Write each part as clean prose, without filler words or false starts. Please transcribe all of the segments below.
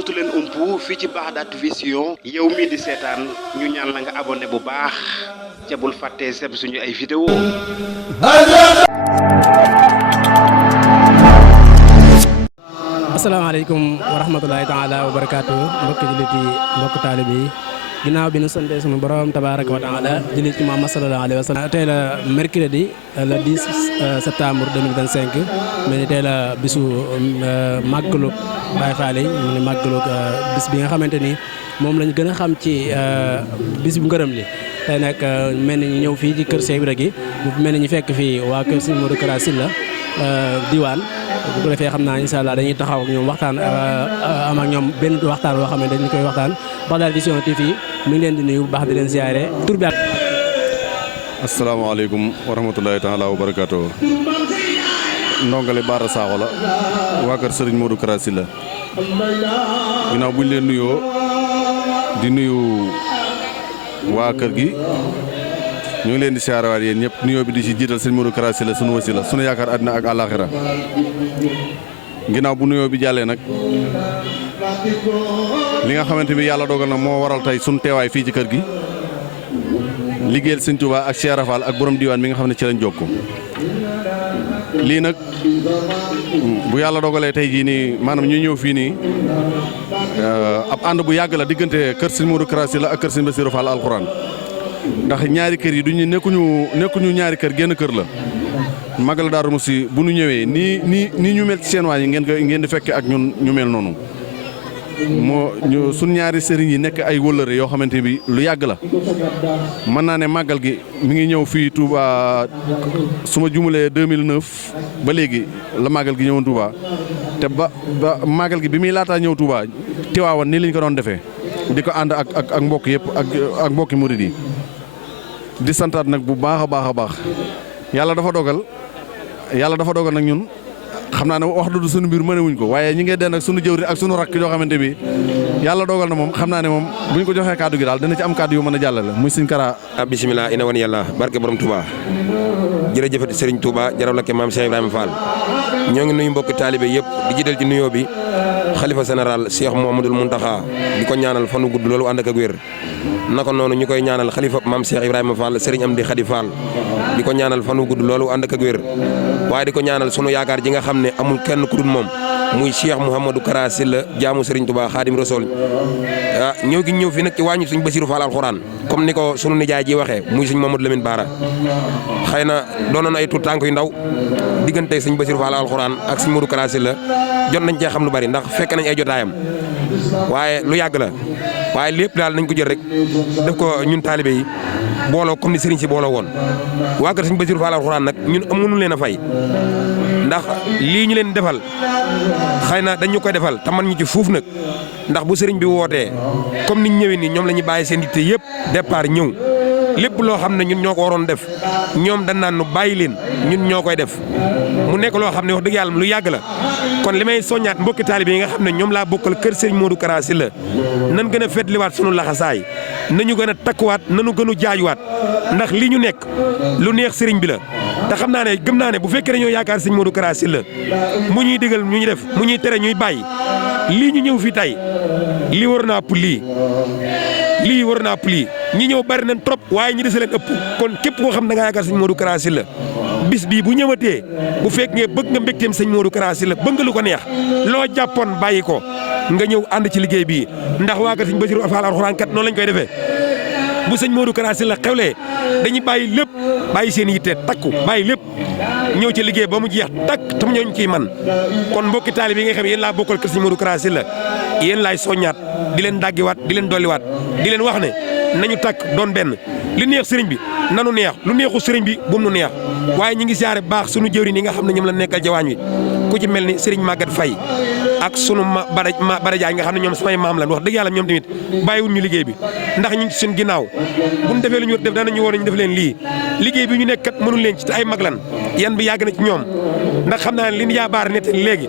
dootu leen umpu fii ci Bagdad Vision yow mii di seetaan ñu ñaan la nga abonné bu baax ca bul fàttee seb suñu ay vidéo asalaamaaleykum wa rahmatulahi taala wa barakaatu mbokki jullit yi mbokk taalibe yi ginnaaw bi nu sante suñu borom tabaraka wa taala jullit ci Muhammad sallallahu alayhi wa sallam tey la mercredi le 10 septembre 2025 mais ni tey la bisu màggalug Baye Fall yi mu ne màggalug bis bi nga xamante ni moom lañ gën a xam ci bis bu ngërëm li tey nag mel ni ñu ñëw fii ci kër Cheikh Ibra gi mel ni ñu fekk fii waa kër Serigne Modou Kara Sylla diwaan bu ko defee xam naa incha allah dañuy taxaw ak ñoom waxtaan am ak ñoom benn waxtaan boo xam ne dañu koy waxtaan Bagdad Vision TV mi ngi leen di nuyu bu baax di leen ziare tur bi. asalaamaaleykum wa rahmatulahi taala wa barakaatu. ndongale Baara Sakho la waa kër Serigne Modou Kara Sylla ginnaaw bu ñu leen nuyoo di nuyu waa kër gi. ñu ngi leen di siyaarawaat yéen ñëpp nuyoo bi di ci jiital sëñ Modou Kara Sylla sunu wasila sunu yaakaar àddina ak àllaaxira ginnaaw bu nuyoo bi jàllee nag li nga xamante bi yàlla dogal na moo waral tey sunu teewaay fii ci kër gi liggéeyal sëñ Touba ak Cheikh Rafal ak borom diwaan mi nga xam ne ci lañ jokk lii nag bu yàlla dogalee tey jii nii maanaam ñu ñëw fii nii ab ànd bu yàgg la diggante kër sëñ Modou Kara Sylla ak kër sëñ Bassirou Fall alxuraan ndax ñaari kër yi duñu nekkuñu ñaari kër genn kër la Magal Daaru Musi bu ñu ñëwee nii ñu mel ci seen waañ yi ngeen di fekke ak ñun ñu mel noonu suñ ñaari sëriñ yi nekk ay wëllëre yoo xamante bi lu yàgg la mën naa ne màggal gi mi ngi ñëw fii Touba su ma jumulee 2009 ba léegi la màggal gi ñëwoon Touba te ba màggal gi bi muy laataa ñëw Touba Tiwaawan nii lañ ko doon defee di ko ànd ak mbokk yëpp ak mbokki murid yi di santaat nag bu baax a baax a baax yàlla dafa dogal nag ñun xam naa ne wax dëgg suñu mbir mënewuñ ko waaye ñi ngi den ak sunu jëwri ak sunu rakk yoo xamante bi yàlla dogal na moom xam naa ne moom bu ñu ko joxee kàddu gi daal dina ci am kàddu yu mën a jàllale muy sëñ Kara. bisimilah ina wan yàlla barke borom Touba jërëjëfati Serigne Touba jaraw la ke maam Cheikh Ibrahima Fall ñoo ngi nuyu mbokki taalibe yëpp di jiital ci nuyoo bi xalifa général Cheikh Mouhamadoul Mountakha di ko ñaanal fanu gudd loolu ànd ak wér naka noonu ñu koy ñaanal xalifa maam Cheikh Ibrahima Fall Serigne Amdi Khady Fall di ko ñaanal fanu gudd loolu ànd ak wér waaye di ko ñaanal sunu yaakaar ji nga xam ne amul kenn ku dul moom muy Cheikh Mouhamadou Kara Sylla jaamu Serigne Touba Khadim Rasoul ñëw gi ñëw fi nag ci wàññi suñ Bassirou Fall alxuraan comme ni ko sunu nijaay ji waxee muy suñ Mamadou Lamine Bara xëy na doonoon ay tuut tànk yu ndaw diggante suñ Bassirou Fall alxuraan ak suñ Modou Kara Sylla jot nañ cee xam lu bari ndax fekk nañ ay jotaayam waaye lu yàgg la waaye lépp daal nañ ko jël rek def ko ñun taalibe yi booloo comme ni sëriñ si booloo woon waa kër suñ Bassirou Fall alxuraan nag ñun amuñu leen a fay ndax lii ñu leen defal xëy na dañ ñu koy defal te man ñu ci fuuf nag ndax bu sëriñ bi wootee comme niñ ñëwee nii ñoom la ñuy bàyyi seen yitte yëpp départ ñëw lépp loo xam ne ñun ñoo ko waroon def ñoom dañ naan nu bàyyi leen ñun ñoo koy def mu nekk loo xam ne wax dëgg yàlla lu yàgg la kon li may soññaat mbokki taalibe yi nga xam ne ñoom laa bokkal kër Serigne Modou Kara Sylla nan gën a fetliwaat sunu laxasaay nañu gën a takkuwaat nanu gën a jaajuwaat ndax li ñu nekk lu neex sëriñ bi la te xam naa ne gëm naa ne bu fekkee dañoo yaakaar Serigne Modou Kara Sylla mu ñuy digal ñu ñuy def mu ñuy tere ñuy bàyyi lii ñu ñëw fii tey lii war naa ëpp lii war naa ëpp lii ñi ñëw bari nañ trop waaye ñi dese leen ëpp kon képp koo xam da nga yaakaar Serigne Modou Kara Sylla bis bii bu ñëwatee bu fekkee bëgg nga mbégteem Serigne Modou Kara Sylla bëgg nga lu ko neex loo jàppoon bàyyi ko nga ñëw ànd ci liggéey bii ndax waa kër Serigne Bassirou Fall alxuraan kat noonu lañ koy defee bu Serigne Modou Kara Sylla xewlee dañuy bàyyi lépp bàyyi seen yitte takku bàyyi lépp ñëw ci liggéey ba mu jeex takk tam ñooñu ciy man kon mbokki taalib yi nga xam yéen laa bokkal kër Serigne Modou Kara Sylla yéen laay soññaat di leen dàggiwaat di leen dolliwaat di leen wax ne nañu takk doon benn li neex sëriñ bi nanu neex lu neexu sëriñ bi bu mu nu neex waaye ñi ngi siyaare baax sunu jëwriñ yi nga xam ne ñoom la nekkal jawaañ wi ku ci mel ni sëriñ Maguette Faye ak sunu Bara Jaay nga xam ne ñoom samay maam lan wax dëgg yàlla ñoom tamit bàyyiwuñ ñu liggéey bi ndax ñu ngi ci suñ ginnaaw bu ñu defee lu ñu def danañu woon ñu def leen lii liggéey bi ñu nekk kat mënul leen ci te ay mag lan yan bi yàgg na ci ñoom ndax xam naa ne li ñu yabaar nett léegi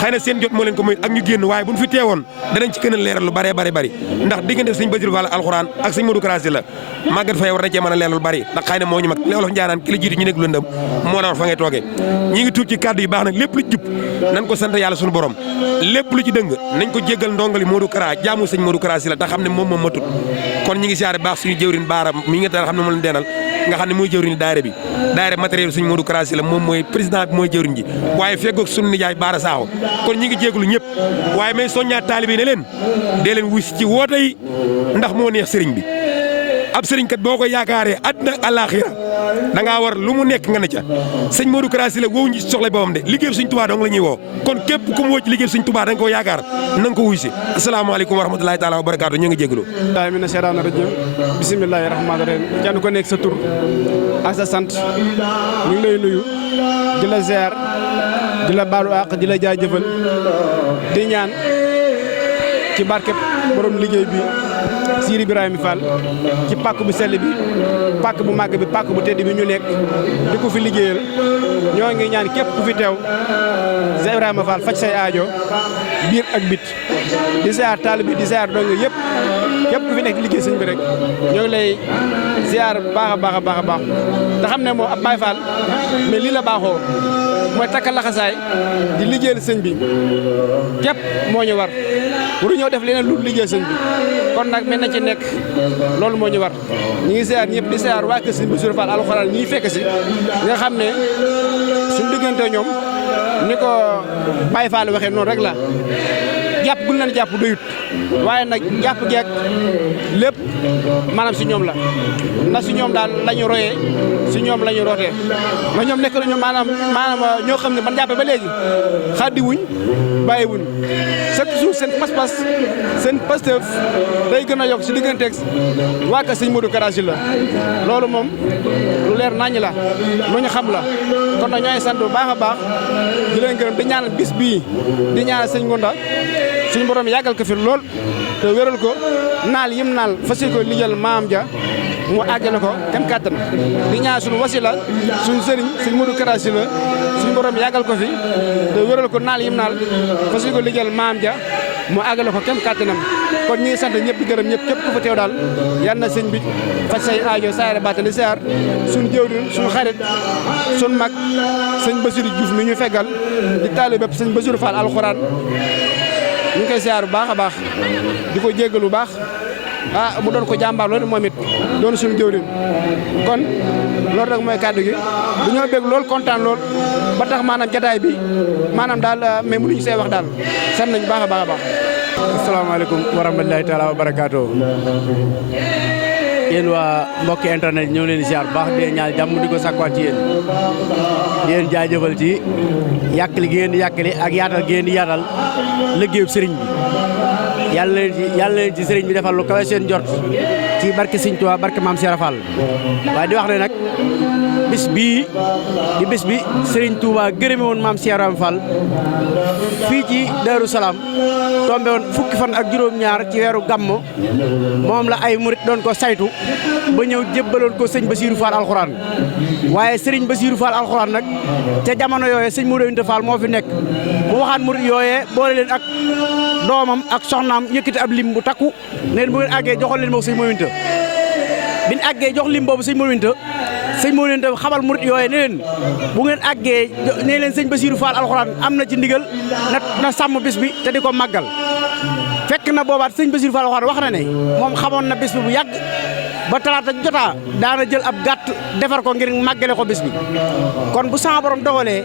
xëy na seen jot moo leen ko muy ak ñu génn waaye bu ñu fi teewoon danañ ci gën a leeral lu bëree bëri ndax diggante sëñ Basiru Fall alxuraan ak sëñ Modou Kara Sylla Maguette Faye war na cee mën a leeral lu bëri ndax xëy na moo ñu mag li olof njaanaan ki la jiitu ñu nekk lëndëm moo daan fa ngay toogee ñi ngi tuut ci kàddu yu baax nag lépp lu jub nañ ko sant yàlla suñu borom lépp lu ci dëng nañ ko jéggal ndongali Modou Kara jaamu sëñ Modou Kara Sylla te xam ne moom matut kon ñi ngi siyaare baax suñu jëwrin baara mi nga xam ne moo leen deenal nga xam ne mooy jëwriñ daayira bi daayira matériel suñu Modou Kara Sylla moom mooy président bi mooy jëwriñ ji waaye feggoog suñu nijaay baara saaxo kon ñi ngi jégalu ñëpp waaye may soññaat taalibe yi ne leen dee leen wuy ci woote yi ndax moo neex sëriñ bi ab sëriñ kat boo ko yaakaaree àddina ak àllaaxira da ngaa war lu mu nekk nga ne ca sëñ Modou Kara Sylla woowu ñu soxla boppam de liggéey suñ Tuubaa dong la ñuy woo kon képp ku mu woo ci liggéey suñ Tuubaa da nga ko yaakaar na nga ko wuy si asalaamaaleykum wa rahmatulahi taala wa barakaatu ñu ngi jégalu daay mina shaytaani rajiim bismillaahi rahmaani rahiim kenn ko nekk sa tur ak sa sant ñu ngi lay nuyu di la ziar di la baalu àq di la jaajëfal di ñaan ci barkeb borom liggéey bi Sëriñ Ibrahima Fall ci pàkk bu sell bi pàkk bu màgg bi pàkk bu tedd bi ñu nekk di ko fi liggéeyal ñoo ngi ñaan képp ku fi teew Sëriñ Ibrahima Fall faj say aajo biir ak bit di ziar taalibe bi di ziar dong yëpp képp ku fi nekk liggéey sëñ bi rek ñoo ngi lay ziar baax a baax a baax a baax te xam ne moom ab Baay Fall mais lii la baaxoo mooy takka laxasaay di liggéeyal sëñ bi képp moo ñu war waru ñoo def leneen lu liggéey sëñ bi kon nag mel na ci nekk loolu moo ñu war ñi ngi ziar ñëpp di ziar waa kër sëñ Bassirou Fall alxuraan ñi fekk si nga xam ne suñu diggante ñoom ni ko Baye Fall waxee noonu rek la jàpp gu leen jàpp doyut waaye nag jàpp geek lépp maanaam si ñoom la ndax si ñoom daal la ñu royee si ñoom la ñu rootee ndax ñoom nekk nañu maanaam ñoo xam ne ban jàppee ba léegi xaddi wuñ bàyyi wuñ chaque jour seen pas-pas seen pasteef day gën a yokk si digganteeg waa ka sëñ Modou Kara Sylla loolu moom lu leer naññ la lu ñu xam la kon nag ñooy sant bu baax a baax di leen gërëm di ñaanal bis bii di ñaanal sëñ Ngunda suñu borom yàggal ko fi lool te wéral ko naal yim naal fas ko lijjal maam ja mu àggale ko kem kàttan di ñaan suñu wasila suñu sëriñ sëñ Modou Kara Sylla suñu borom yàggal ko fi te wéral ko naal yim naal fas ko lijjal maam ja mu àggale ko kem kàttanam kon ñi ngi sant ñëpp di gërëm ñëpp képp ku fa teew daal yal na sëñ bi faj say aajo saare baata di siyaar suñu jëwriñ suñu xarit suñu mag sëñ Bassirou Diouf mi ñu feggal di taalibe bépp sëñ Bassirou Fall alxuraan ñu ngi koy siyaar bu baax a baax di ko jéggal bu baax mu doon ko jàmbaar loolu moom it doon suñu jëwriñ kon loolu rek mooy kàddu gi bu ñoo bég lool kontaan lool ba tax maanaam jataay bi maanaam daal mais mënuñu see wax daal sant nañu baax a baax a baax. asalaamaaleykum wa rahmatulahi taala wa barakaatu. yéen waa mbokki internet ñoo leen di ziar bu baax di ñaan jàmm di ko sakkuwaat ci yéen di leen jaajëfal ci yàkkali gi ngeen di yàkkali ak yaatal gi ngeen di yaatal liggéeyub sëriñ bi yàlla leen ci sëriñ bi defal lu kawe seen jort ci barke Sëriñ Tuubaa barke Maam Cheikh Fall waaye di wax ne nag bis bii di bis bi Sëriñ Tuubaa gërëme woon Maam Cheikh Fall fii ci Daaru Salaam tombe woon fukki fan ak juróom-ñaar ci weeru gàmmo moom la ay murit doon ko saytu ba ñëw jébbaloon ko sëñ Bassirou Fall alxuraan waaye sëriñ Bassirou Fall alxuraan nag ca jamono yooyee sëñ Modou Winta Fall moo fi nekk mu waxaat murit yooyee boole leen ak doomam ak soxnaam yëkkati ab lim bu takku neen bu ngeen àggee joxoon leen moo sëñ Modou Winta biñ àggee jox lim boobu sëñ Modou Winta xamal murit yooyee ne leen bu ngeen àggee ne leen sëñ Bassirou Fall alxuraan am na ci ndigal na sàmm bis bi te di ko màggal fekk na boobaat sëñ Bassirou Fall alxuraan wax na ne moom xamoon na bis bi bu yàgg ba talaata jotaa daana jël ab gàtt defar ko ngir màggale ko bis bi kon bu sama borom dogalee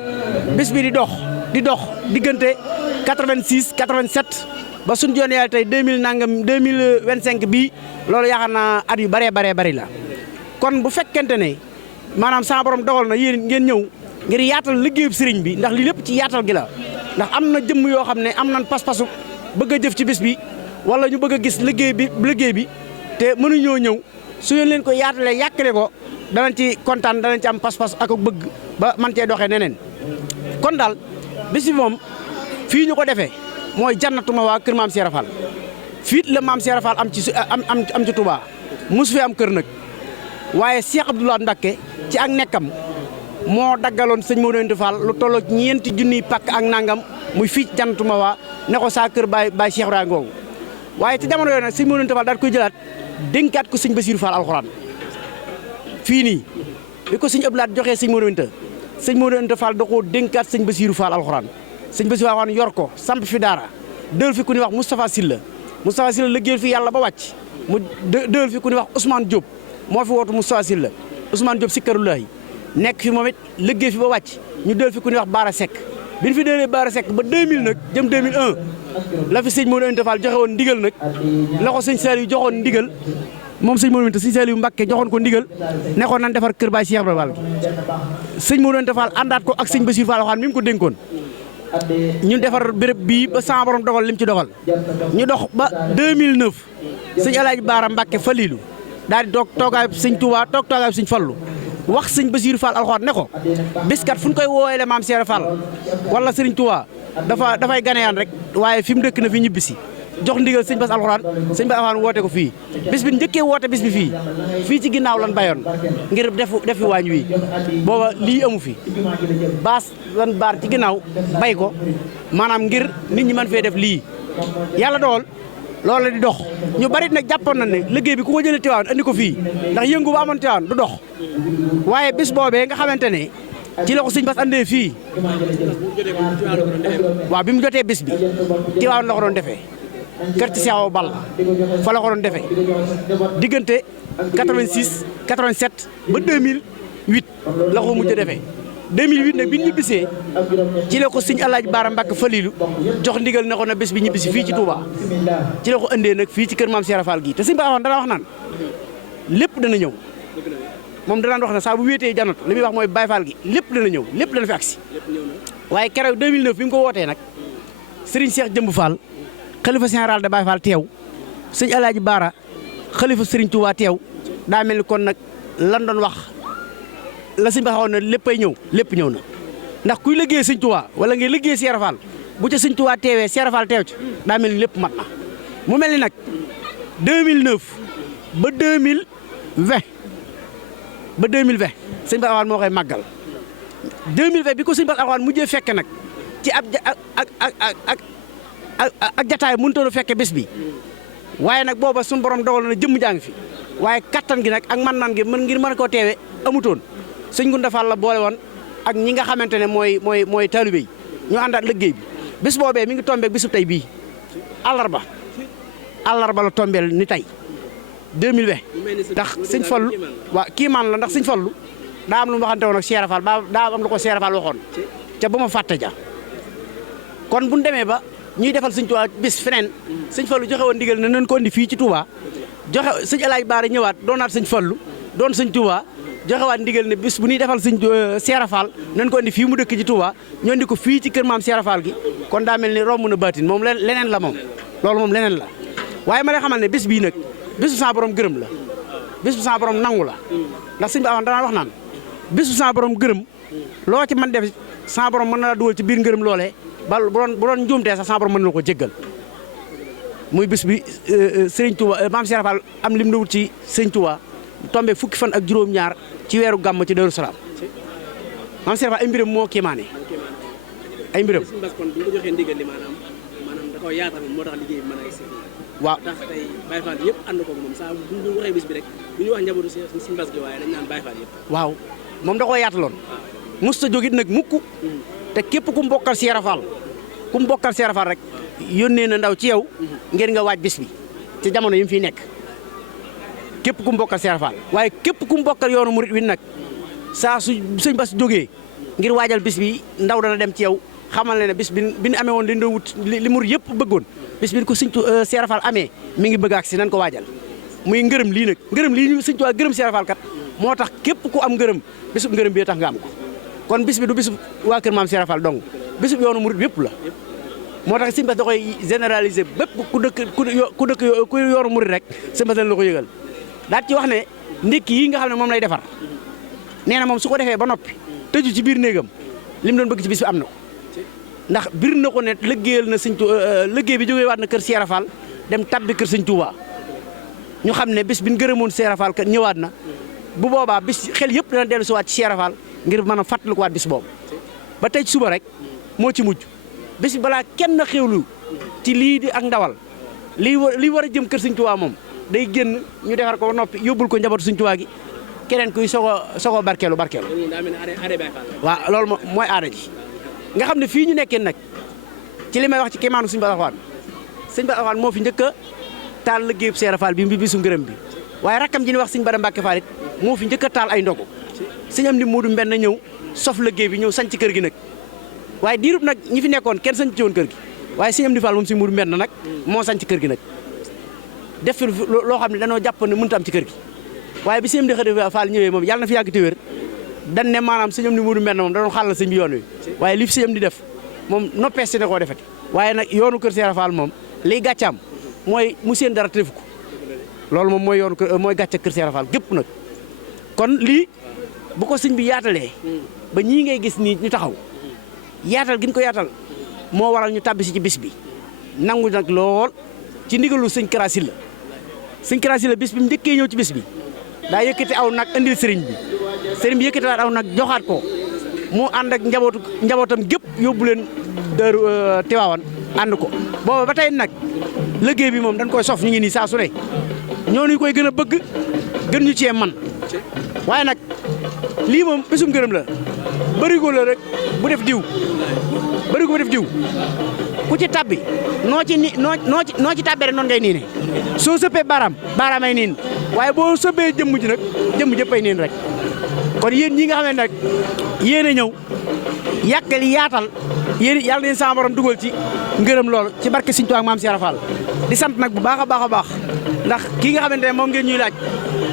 bis bi di dox diggante 86 87 ba suñu joon yàlla tey 2025 bii loolu yaakaar naa at yu bëree bari la kon bu fekkente ne maanaam sama borom dogal na yéen ngeen ñëw ngir yaatal liggéeyub sëriñ bi ndax li lépp ci yaatal gi la ndax am na jëmm yoo xam ne am nañ pas-pasu bëgg a jëf ci bis bi wala ñu bëgg a gis liggéey bi te mënuñoo ñëw su ngeen leen ko yaatalee yàkkale ko danañ ci kontaan danañ ci am pas-pas ak bëgg ba man cee doxee neneen kon daal bis bi moom fii ñu ko defee mooy jannatuma waa kër maam Cheikh Fall fiit la maam Cheikh Fall am ci Touba mosu fi am kër nag waaye Cheikh Abdoulaye Mbacké ci ak nekkam moo daggaloon sëñ Modou Anta Fall lu tolloo ñeenti junniy pakk ak nangam muy fii Jannatul Mahwa ne ko saa kër Baye Cheikh Ibrahima googu waaye ci jamono yooyu nag sëñ Modou Anta Fall daal koy jëlaat dénkaat ko sëñ Bassirou Fall alxuraan fii nii bi ko sëñ Abdou Lahad joxee sëñ Modou Anta Fall da koo dénkaat sëñ Bassirou Fall alxuraan sëñ Bassirou Fall alxuraan yor ko samp fi daara dël fi ku ñuy wax Moustapha Sylla liggéeyal fi yàlla ba wàcc mu dël fi ku ñuy wax Ousmane Diop moo fi wootu Moustapha Sylla Ousmane Diop Sikkarullahi nekk fi moom it liggéey fi ba wàcc ñu dël fi ku ñuy wax Baara Seck bi ñu fi dëlee Baara Seck ba 2000 nag jëm 2001 la fi sëñ Modou Anta Fall joxe woon ndigal nag la ko sëñ Saliou joxoon ndigal moom sëñ Modou Anta sëñ Saliou Mbacké joxoon ko ndigal ne ko nan defar kër Baye Cheikh Ibrahima Fall sëñ Modou Anta Fall àndaat ko ak sëñ Bassirou Fall waxaan mi mu ko dénkoon ñu defar béréb bii ba sama borom dogal lim ci dogal ñu dox ba 2009 sëñ Alaaji Baara Mbacké Falilou daal di toogaay sëñ Touba toogaay sëñ Fallu wax sëñ Bassirou Fall alxuraan ne ko biskat fu ñu koy woowee maam Cheikh Fall wala sëriñ Touba dafay ganeyaan rek waaye fi mu dëkk na fi ñibbisi jox ndigal sëñ Bass alxuraan sëñ Bass alxuraan woote ko fii bis bi njëkkee woote bis bi fii ci ginnaaw lan bayoon ngir defi waañ wi booba lii amu fi baas lan baar ci ginnaaw bay ko maanaam ngir nit ñi mën fee def lii yàlla dool loolu la di dox ñu bari nag jàppoon na ne liggéey bi ku ko jëlee Tiwaawan andi ko fii ndax yëngu ba amoon Tiwaawan du dox waaye bis boobee nga xamante ne ci la ko sëñ Bass andee fii waaw bi mu jotee bis bi Tiwaawan la ko doon defee kër ci Seexu Balla fa la ko doon defee diggante 86 87 ba 2008 la ko mujj a defee 2008 nag bi ñu ñibbisee ci la ko sëñ Alaaji Baara Mbacké Falilou jox ndigal ne ko na bés bi ñibbisi fii ci Touba ci la ko andee nag fii ci kër maam Cheikh Fall gii te sëñ Ba dana wax naan lépp dana ñëw moom danaan wax ne saa bu wéetee Jannatu li muy wax mooy Baye Fall gi lépp dana ñëw lépp dana fi agsi waaye keroog 2009 bi mu ko wootee nag Serigne Cheikh Jëmb Fall xalifa général de Baye Fall teew sëñ Alaaji Baara xalifa Serigne Touba teew daa mel ni kon nag lan doon wax la sëñ ba xawoon na léppay ñëw lépp ñëw na ndax kuy liggéey sëñ Touba wala ngay liggéey Cheikh Fall bu ca sëñ Touba teewee Cheikh Fall teew ci daa mel ni lépp mat na mu mel ni nag 2009 ba 2020 sëñ ba alxuraan moo koy màggal 2020 bi ko sëñ ba alxuraan mujjee fekke nag ci ab ak jataay mënutoon a fekke bés bi waaye nag booba suñu borom dogal na jëmm jaa ngi fi waaye kattan gi nag ak man-man gi ngir mën koo teewe amutoon sëñ Gunda Fall la boole woon ak ñi nga xamante ne mooy taalibe yi ñu àndaat liggéey bi bés boobee mi ngi tombeek bisu tey bii àllarba la tombeel ni tey 2020 ndax sëñ Fallu waaw kiimaan la ndax sëñ Fallu daa am lu mu waxante woon ak Cheikh Fall daa am lu ko Cheikh Fall waxoon ca ba ma fàtte ja kon bu ñu demee ba ñuy defal sëñ Touba bis feneen sëñ Fallu joxe woon ndigal ne nañ ko indi fii ci Touba joxe sëñ Alaaji Baara ñëwaat doonaat sëñ Fallu doon sëñ Touba joxewaat ndigal ne bis bu ñuy defal sëñ Cheikh Fall nañ ko indi fii mu dëkk ci Touba ñoo indi ko fii ci kër maam Cheikh Fall gi kon daa mel ni romb na baatin moom leneen la moom loolu moom leneen la waaye ma lay xamal ne bis bii nag bisu sa borom gërëm la bisu sa borom nangu la ndax sëñ bi awoon danaa wax naan bisu sa borom gërëm loo ci mën def sa borom mën na la dugal ci biir ngërëm loolee ba bu doon njuumtee sax sa borom mën na ko jéggal muy bis bi Serigne Touba maam Cheikh Fall am lim na wut ci Serigne Touba tombé fukki fan ak juróom-ñaar ci weeru gàmm ci Daaru Salaam maam Cheikh Fall ay mbiram moo kéemaane ay mbiram. waaw tax tey Baye Fall yëpp ànd ko moom saa bu ñu waxee bis bi rek bu ñu wax njabootu Sëñ Bass gi waaye dañ naan Baye Fall yëpp. waaw moom da koo yaataloon. musta jógit nag mukk te képp ku mu bokkal Cheikh Fall ku mu bokkal Cheikh Fall rek yónnee na ndaw ci yow ngir nga waaj bis bi ci jamono yi mu fiy nekk képp ku mu bokkal Cheikh Fall waaye képp ku mu bokkal yoonu murit wi nag saa su Sëñ Bass jógee ngir waajal bis bi ndaw dana dem ci yow xamal ne bis bi ñu amee woon li ñu doon wut li murit yëpp bëggoon bis bi ko Sëñ Cheikh Fall amee mi ngi bëgg ak si nañ ko waajal muy ngërëm lii nag ngërëm lii ñu Sëñ Tuubaa gërëm Cheikh Fall kat moo tax képp ku am ngërëm bisub ngërëm bi tax nga am ko kon bis bi du bisub waa kër maam Cheikh Fall dong bisub yoonu murit yëpp la moo tax Sëñ Bass da koy généraliser bépp ku dëkk ku yoonu murit rek Sëñ Bass la ko yëgal daal ci wax ne ndékki yi nga xam ne moom lay defar nee na moom su ko defee ba noppi tëju ci biir néegam li mu doon bëgg ci bis bi am na ko ndax bir na ko ne liggéeyal na Sëñ liggéey bi jógee waat na kër Cheikh Fall dem tabbi kër Sëñ Touba ñu xam ne bis bi ñu gërëmoon Cheikh Fall kat ñëwaat na bu boobaa bis xel yëpp dana dellu si waat ci Cheikh Fall ngir mën a fàttalikuwaat bis boobu ba tey ci suba rek moo ci mujj bis bi balaa kenn xewlu ci lii di ak ndawal lii war a jëm kër Sëñ Tuubaa moom day génn ñu defar ko ba noppi yóbbul ko njabootu Sëñ Tuubaa gi keneen kuy sogo barkeelu waaw loolu mooy aada ji nga xam ne fii ñu nekkee nag ci li may wax ci kéemaanu Sëñ Bass Alxuraan moo fi njëkk a taal liggéeyub Seera Fall bi bisu ngërëm bi waaye rakkam ji ni wax Sëñ Bada Mbàkke Fall it moo fi njëkk a taal ay ndogu sëñ am di Moodu Mbenn ñëw sof liggéey bi ñëw sanc kër gi nag waaye diirub nag ñi fi nekkoon kenn sanc ci woon kër gi waaye sëñ am di Fall moom Sëñ Moodu Mbenn nag moo sanc kër gi nag def fi loo xam ne dañoo jàpp ne mënut am ci kër gi waaye bi sëñ am di Xadi Fall ñëwee moom yàlla na fi yàgg te wér dañ ne maanaam sëñ am di Moodu Mbenn moom da doon xàllal sëñ bi yoon wi waaye li fi sëñ am di def moom noppees si ne koo defati waaye nag yoonu kër Seera Fall moom liy gàccaam mooy mu seen dara tefu ko loolu moom mooy yoonu mooy gàcce kër Seera Fall gépp nag kon lii bu ko sëñ bi yaatalee ba ñii ngay gis nii ñu taxaw yaatal gi ñu ko yaatal moo waral ñu tàbbi si ci bis bi nangu nag lool ci ndigalu sëñ Kara Sylla sëñ Kara Sylla bis bi mu njëkkee ñëw ci bis bi daa yëkkati aw nag indil sëriñ bi yëkkatiwaat aw nag joxaat ko mu ànd ak njabootam gépp yóbbu leen Daaru Tiwaawan ànd ko booba ba tey nag liggéey bi moom dañ koy sof ñu ngi nii saa su ne ñoo ñu koy gën a bëgg gën ñu cee man waaye nag lii moom bisum ngërëm la bërigo la rek bu def diw bërigo bu def diw ku ci tabbi noo ci tabbee rek noonu ngay niine soo sëppee baaraam ay niin waaye boo sëppee jëmm ji nag jëmm jëppay niin rek kon yéen ñi nga xam ne nag yéen a ñëw yàkkal yaatal yéen yàlla leen sama borom dugal ci ngërëm loolu ci barke Sëñ Tuubaa ak Maam Seera Fall di sant nag bu baax a baax ndax kii nga xamante ne moom ngeen ñuy laaj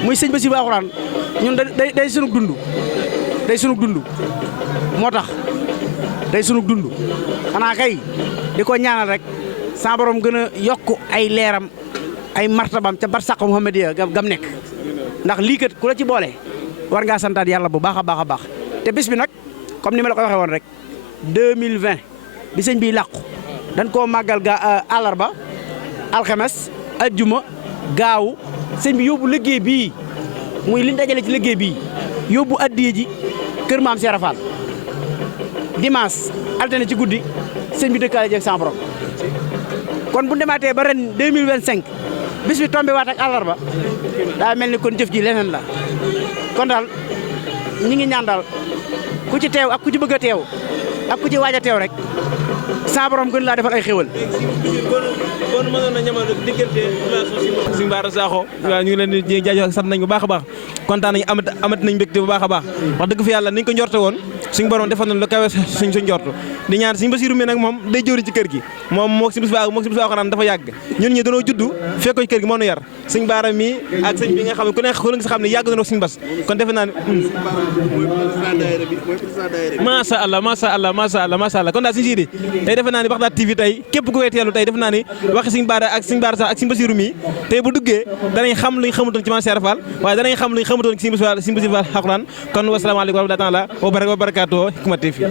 muy sëñ Bassirou Alxuraan ñun day sunug dund moo tax day sunug dund xanaa kay di ko ñaanal rek sama borom gën a yokk ay leeram ay martabam ca barsàq Muhammadiya gam nekk ndax lii kat ku la ci boole war ngaa santaat yàlla bu baax a baax te bis bi nag comme ni ma la ko waxee woon rek 2020 bi sëñ bi làqu dañ koo màggal àllarba alxames ajjuma gaawu sëñ bi yóbbu liggéey bii muy liñ dajale ci liggéey bii yóbbu addiya ji kër Maam Seera Fall dimanche altine ci guddi sëñ bi dëkkaale jeeg sama borom kon bu demaatee ba ren 2025 bis bi tombé waat ak àllarba daa mel ni kon jëf ji leneen la kon daal ñi ngi ñaan daal ku ci teew ak ku ci bëgg a teew ak ku ci waaj a teew rek sa borom gën laa defal ay xéwal. kon mënoon na ñamal diggante Sëñ Bara Sakho waaw ñu ngi leen di jaajëfal sant nañ bu baax a baax kontaan nañu amat nañ mbégte bu baax a baax wax dëgg fi yàlla niñ ko njorte woon suñu borom defal na lu kawe suñ njortu di ñaan Sëñ Bassirou mi nag moom day jëwri ci kër gi moom moo si bis baax naan dafa yàgg ñun ñi dañoo juddu fekk ko ci kër gi moo nu yar Sëñ Bara mi ak sëñ bi nga xam ne ku nekk xam ne yàgg na Sëñ Bass kon defe naa ne macha allah kon daal Sëñ Sidi tey defe naa ni Baxdaad TV tey képp ku koy teelu tey defe naa ni waxi Sëñ Bara ak Sëñ Bara Sakho ak Sëñ Bassirou mi tey bu duggee danañ xam luñ xamutoon ci Maam Seera Fall waaye danañ xam luñ xamutoon ci Sëñ Bassirou Fall Alxuraan kon wasalaamaaleykum wa rahmatullaahi wa barakaatuh Hikma TV